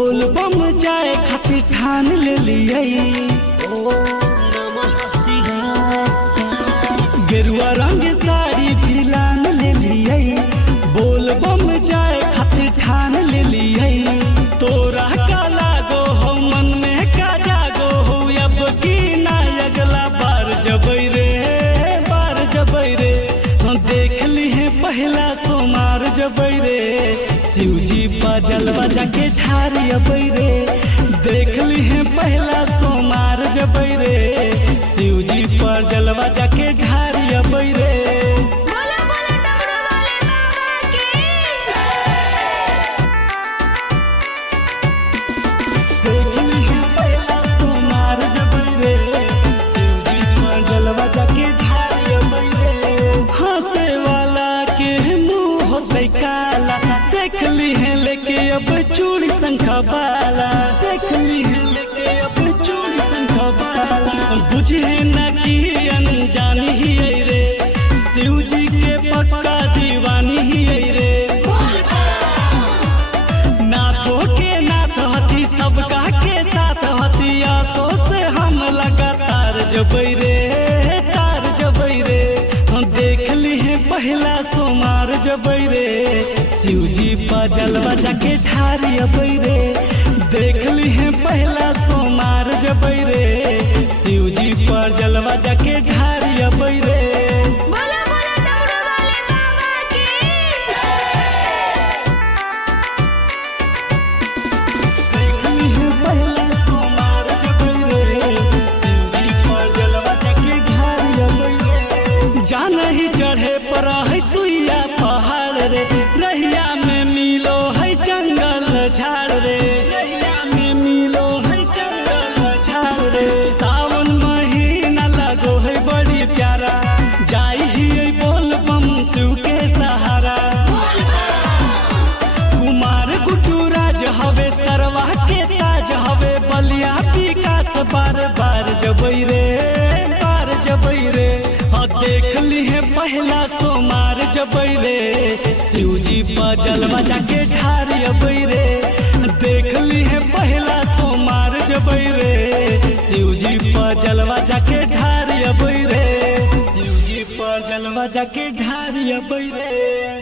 बोल बम जाए खातिर ठान ले लिये। गेरुआ रंग साड़ी भी लान ले लिये। बोल बम जाए खातिर ठान ले लिये। तोरा का लागो हो मन में का जागो हो अब की ना अगला बार जबै रे बार जबै रे। देख ली है पहला सोमार जबै रे। शिवजी पा जलवा जाके ठारी अबै रे। देख ली है पहला सोमार जबै रे। शिवजी पर जलवा जाके ढारी अबै रे। काला देख ली है लेके अब चूड़ी शंखा बाला। देख ली है लेके अब चूड़ी शंखा बाला। बुझे न कि अनजानी ही है रे। शिवजी के पक्का दीवानी ही है रे। नाथों के नाथ हथी सबका के साथ हथिया तो से हम लगातार जबै रे तार जबै रे। देख ली है पहला सोमार जबै रे। शिवजी पा जलवा जाके ठारी अबै रे। देख ली है पहला सोमार जबै रे। शिवजी पर जलवा जाके ढारी अबै रे। जान ही चढ़े पर है सुइया पहाड़ रे। रहिया में मिलो है जंगल झाड़ रे। रहिया में मिलो है जंगल झाड़ रे। सावन महीना लगो है बड़ी प्यारा। जाई ही बोल बम शिव के सहारा। कुमार गुड्डू राज हवे सरवा के ताज हवे। बलिया विकास बार बार जबै रे बार जबै रे। देख ली है पहला सोमार जबै रे। शिवजी पा जलवा जाके ढारी अबै रे। देख ली है पहला सोमार जबै रे। शिवजी पा जलवा जाके ढारी अबै रे। शिवजी पा जलवा जाके ढारी अबै रे।